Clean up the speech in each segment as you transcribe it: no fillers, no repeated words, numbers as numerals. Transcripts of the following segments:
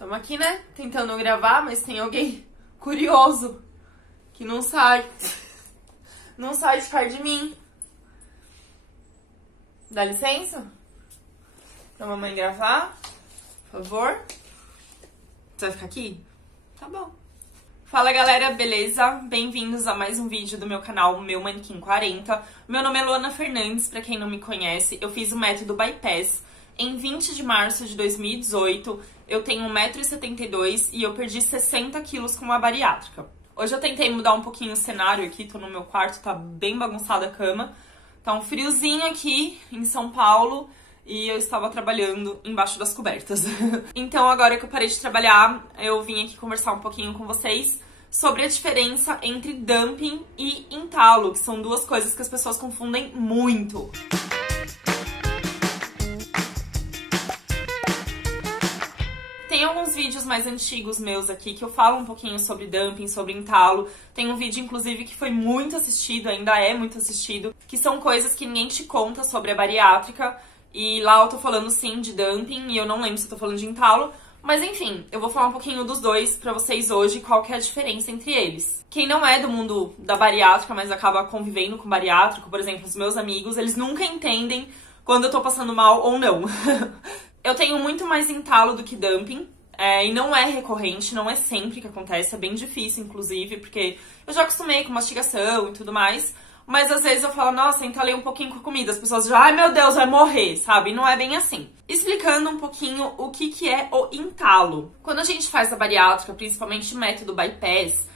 Estamos aqui, né? Tentando gravar, mas tem alguém curioso que não sai. Não sai de perto de mim. Dá licença? Pra mamãe gravar, por favor. Você vai ficar aqui? Tá bom. Fala galera, beleza? Bem-vindos a mais um vídeo do meu canal, Meu Manequim 40. Meu nome é Luana Fernandes, pra quem não me conhece. Eu fiz o método Bypass em 20 de março de 2018. Eu tenho 1,72 m e eu perdi 60 quilos com uma bariátrica. Hoje eu tentei mudar um pouquinho o cenário aqui, tô no meu quarto, tá bem bagunçada a cama. Tá um friozinho aqui em São Paulo e eu estava trabalhando embaixo das cobertas. Então agora que eu parei de trabalhar, eu vim aqui conversar um pouquinho com vocês sobre a diferença entre dumping e entalo, que são duas coisas que as pessoas confundem muito. Tem alguns vídeos mais antigos meus aqui que eu falo um pouquinho sobre dumping, sobre entalo. Tem um vídeo, inclusive, que foi muito assistido, ainda é muito assistido, que são coisas que ninguém te conta sobre a bariátrica. E lá eu tô falando, sim, de dumping, e eu não lembro se eu tô falando de entalo. Mas, enfim, eu vou falar um pouquinho dos dois pra vocês hoje, qual que é a diferença entre eles. Quem não é do mundo da bariátrica, mas acaba convivendo com bariátrico, por exemplo, os meus amigos, eles nunca entendem quando eu tô passando mal ou não. Eu tenho muito mais entalo do que dumping, e não é recorrente, não é sempre que acontece, é bem difícil, inclusive, porque eu já acostumei com mastigação e tudo mais, mas às vezes eu falo, nossa, entalei um pouquinho com a comida, as pessoas já, ai meu Deus, vai morrer, sabe? Não é bem assim. Explicando um pouquinho o que é o entalo. Quando a gente faz a bariátrica, principalmente método Bypass,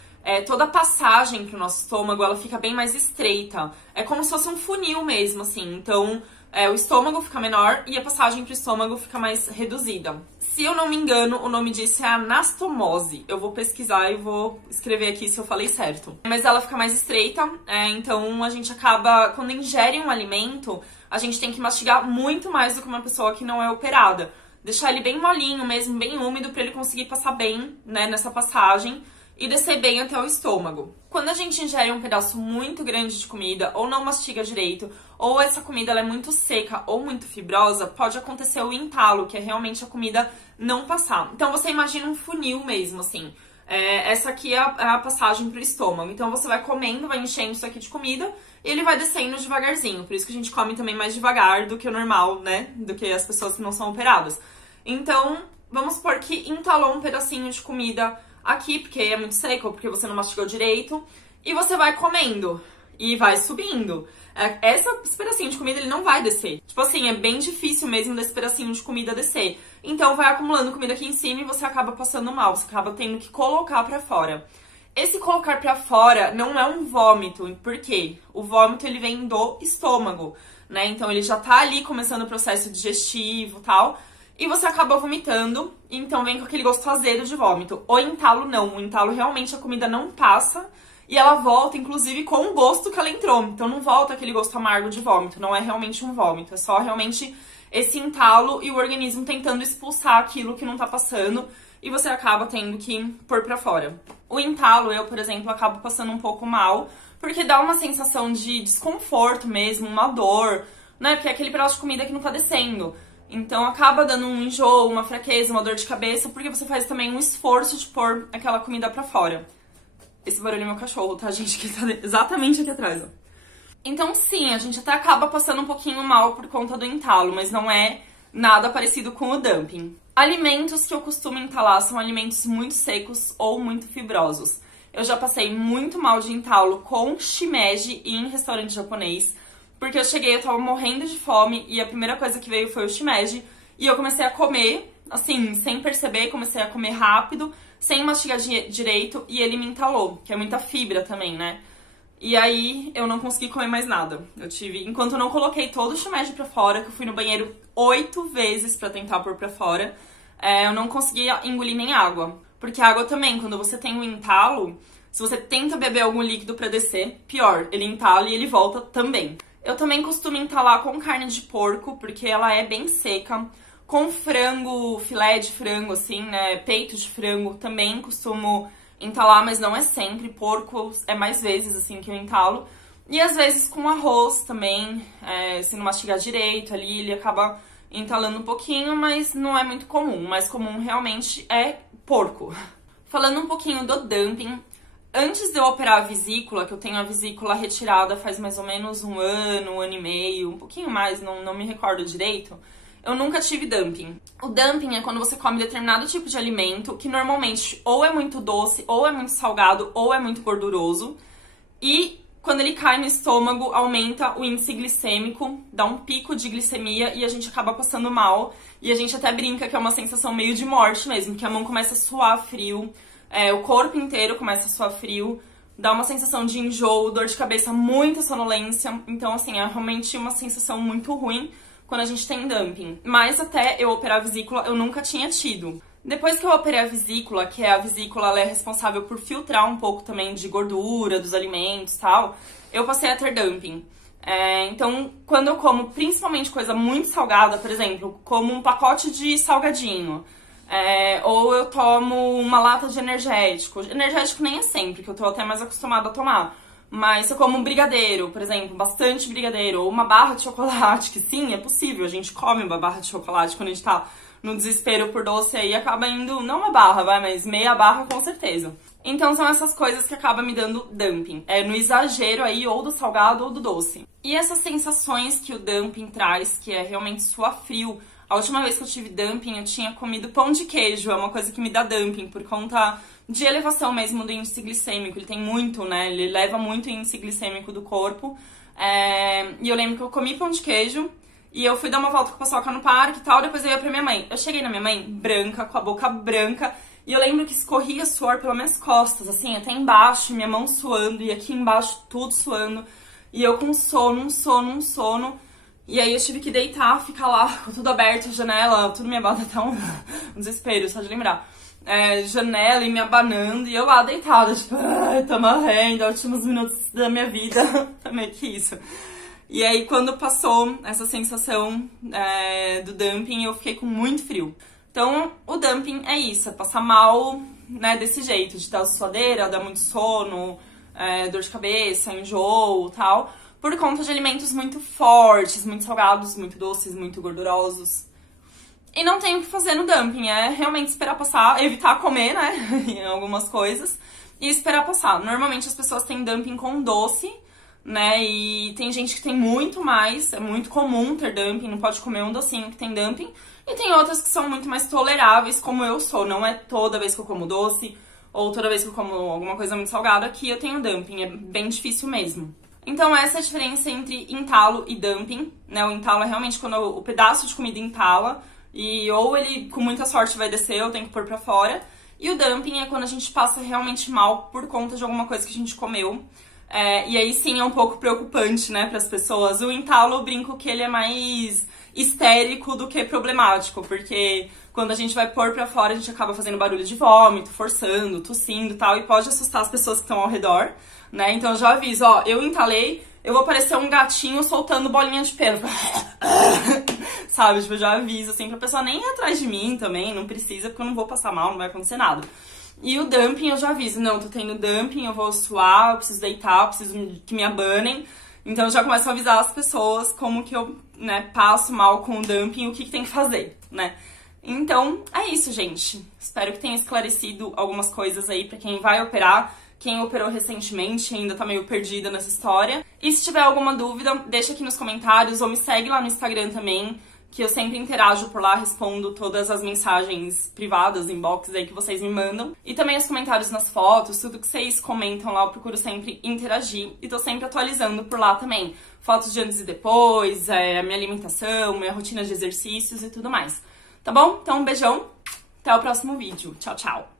toda a passagem pro nosso estômago, ela fica bem mais estreita. É como se fosse um funil mesmo, assim, então o estômago fica menor e a passagem pro estômago fica mais reduzida. Se eu não me engano, o nome disso é anastomose. Eu vou pesquisar e vou escrever aqui se eu falei certo. Mas ela fica mais estreita, então a gente acaba, quando ingere um alimento, a gente tem que mastigar muito mais do que uma pessoa que não é operada. Deixar ele bem molinho mesmo, bem úmido, pra ele conseguir passar bem, né, nessa passagem e descer bem até o estômago. Quando a gente ingere um pedaço muito grande de comida, ou não mastiga direito, ou essa comida ela é muito seca ou muito fibrosa, pode acontecer o entalo, que é realmente a comida não passar. Então você imagina um funil mesmo, assim. Essa aqui é a passagem pro estômago. Então você vai comendo, vai enchendo isso aqui de comida, e ele vai descendo devagarzinho. Por isso que a gente come também mais devagar do que o normal, né? Do que as pessoas que não são operadas. Então, vamos supor que entalou um pedacinho de comida aqui, porque é muito seco, ou porque você não mastigou direito, e você vai comendo, e vai subindo. Esse pedacinho de comida, ele não vai descer. Tipo assim, é bem difícil mesmo desse pedacinho de comida descer. Então vai acumulando comida aqui em cima e você acaba passando mal, você acaba tendo que colocar pra fora. Esse colocar pra fora não é um vômito, por quê? O vômito, ele vem do estômago, né? Então ele já tá ali começando o processo digestivo e tal, e você acaba vomitando, então vem com aquele gosto azedo de vômito. O entalo não, o entalo realmente a comida não passa e ela volta, inclusive, com o gosto que ela entrou. Então não volta aquele gosto amargo de vômito, não é realmente um vômito, é só realmente esse entalo e o organismo tentando expulsar aquilo que não tá passando e você acaba tendo que pôr pra fora. O entalo, eu, por exemplo, acabo passando um pouco mal, porque dá uma sensação de desconforto mesmo, uma dor, né? Porque é aquele pedaço de comida que não tá descendo. Então acaba dando um enjoo, uma fraqueza, uma dor de cabeça, porque você faz também um esforço de pôr aquela comida pra fora. Esse barulho é meu cachorro, tá, gente? Que tá exatamente aqui atrás, ó. Então sim, a gente até acaba passando um pouquinho mal por conta do entalo, mas não é nada parecido com o dumping. Alimentos que eu costumo entalar são alimentos muito secos ou muito fibrosos. Eu já passei muito mal de entalo com shimeji e em restaurante japonês, porque eu cheguei, eu tava morrendo de fome e a primeira coisa que veio foi o shimeji. E eu comecei a comer, assim, sem perceber, comecei a comer rápido, sem mastigar direito e ele me entalou, que é muita fibra também, né? E aí eu não consegui comer mais nada. Enquanto eu não coloquei todo o shimeji pra fora, que eu fui no banheiro 8 vezes pra tentar pôr pra fora, eu não conseguia engolir nem água. Porque a água também, quando você tem um entalo, se você tenta beber algum líquido pra descer, pior, ele entala e ele volta também. Eu também costumo entalar com carne de porco, porque ela é bem seca. Com frango, filé de frango, assim, né, peito de frango, também costumo entalar, mas não é sempre. Porco é mais vezes, assim, que eu entalo. E às vezes com arroz também, se não mastigar direito ali, ele acaba entalando um pouquinho, mas não é muito comum. O mais comum realmente é porco. Falando um pouquinho do dumping, antes de eu operar a vesícula, que eu tenho a vesícula retirada faz mais ou menos um ano e meio, um pouquinho mais, não me recordo direito, eu nunca tive dumping. O dumping é quando você come determinado tipo de alimento, que normalmente ou é muito doce, ou é muito salgado, ou é muito gorduroso, e quando ele cai no estômago, aumenta o índice glicêmico, dá um pico de glicemia e a gente acaba passando mal. E a gente até brinca que é uma sensação meio de morte mesmo, que a mão começa a suar frio, o corpo inteiro começa a suar frio, dá uma sensação de enjoo, dor de cabeça, muita sonolência. Então, assim, é realmente uma sensação muito ruim quando a gente tem dumping. Mas até eu operar a vesícula, eu nunca tinha tido. Depois que eu operei a vesícula, que é a vesícula, ela é responsável por filtrar um pouco também de gordura dos alimentos e tal, eu passei a ter dumping. Então, quando eu como principalmente coisa muito salgada, por exemplo, como um pacote de salgadinho, ou eu tomo uma lata de energético. Energético nem é sempre, que eu tô até mais acostumada a tomar. Mas se eu como um brigadeiro, por exemplo, bastante brigadeiro, ou uma barra de chocolate, que sim, é possível, a gente come uma barra de chocolate quando a gente tá no desespero por doce, aí acaba indo, não uma barra, mas meia barra com certeza. Então são essas coisas que acabam me dando dumping. É no exagero aí, ou do salgado ou do doce. E essas sensações que o dumping traz, que é realmente suar frio. A última vez que eu tive dumping, eu tinha comido pão de queijo, é uma coisa que me dá dumping, por conta de elevação mesmo do índice glicêmico. Ele tem muito, né? Ele eleva muito o índice glicêmico do corpo. E eu lembro que eu comi pão de queijo, e eu fui dar uma volta com a paçoca no parque e tal, depois eu ia pra minha mãe. Eu cheguei na minha mãe, branca, com a boca branca, e eu lembro que escorria suor pelas minhas costas, assim, até embaixo, minha mão suando, e aqui embaixo tudo suando. E eu com sono. E aí eu tive que deitar, ficar lá, com tudo aberto, janela, tudo me abana, até um desespero, só de lembrar. Janela e me abanando, e eu lá deitada, tipo, tô morrendo, últimos minutos da minha vida, meio que isso. E aí, quando passou essa sensação do dumping, eu fiquei com muito frio. Então, o dumping é isso, é passar mal, né, desse jeito, de dar suadeira, dar muito sono, dor de cabeça, enjoo e tal, por conta de alimentos muito fortes, muito salgados, muito doces, muito gordurosos. E não tem o que fazer no dumping, é realmente esperar passar, evitar comer, né, em algumas coisas, e esperar passar. Normalmente as pessoas têm dumping com doce, né, e tem gente que tem muito mais, é muito comum ter dumping, não pode comer um docinho que tem dumping, e tem outras que são muito mais toleráveis, como eu sou, não é toda vez que eu como doce, ou toda vez que eu como alguma coisa muito salgada que eu tenho dumping, é bem difícil mesmo. Então essa é a diferença entre entalo e dumping, né, o entalo é realmente quando o pedaço de comida entala, e ou ele com muita sorte vai descer, eu tenho que pôr pra fora, e o dumping é quando a gente passa realmente mal por conta de alguma coisa que a gente comeu. E aí sim é um pouco preocupante, né, para as pessoas. O entalo, eu brinco que ele é mais histérico do que problemático, porque quando a gente vai pôr pra fora, a gente acaba fazendo barulho de vômito, forçando, tossindo e tal, e pode assustar as pessoas que estão ao redor, né? Então eu já aviso, ó, eu entalei, eu vou parecer um gatinho soltando bolinha de pelo. Sabe, tipo, eu já aviso, assim, pra pessoa nem ir atrás de mim também, não precisa, porque eu não vou passar mal, não vai acontecer nada. E o dumping eu já aviso, não, tô tendo dumping, eu vou suar, eu preciso deitar, eu preciso que me abanem. Então eu já começo a avisar as pessoas como que eu, né, passo mal com o dumping e o que tem que fazer, né. Então é isso, gente. Espero que tenha esclarecido algumas coisas aí pra quem vai operar, quem operou recentemente ainda tá meio perdida nessa história. E se tiver alguma dúvida, deixa aqui nos comentários ou me segue lá no Instagram também, que eu sempre interajo por lá, respondo todas as mensagens privadas, inbox aí que vocês me mandam. E também os comentários nas fotos, tudo que vocês comentam lá, eu procuro sempre interagir. E tô sempre atualizando por lá também. Fotos de antes e depois, a minha alimentação, minha rotina de exercícios e tudo mais. Tá bom? Então um beijão, até o próximo vídeo. Tchau, tchau!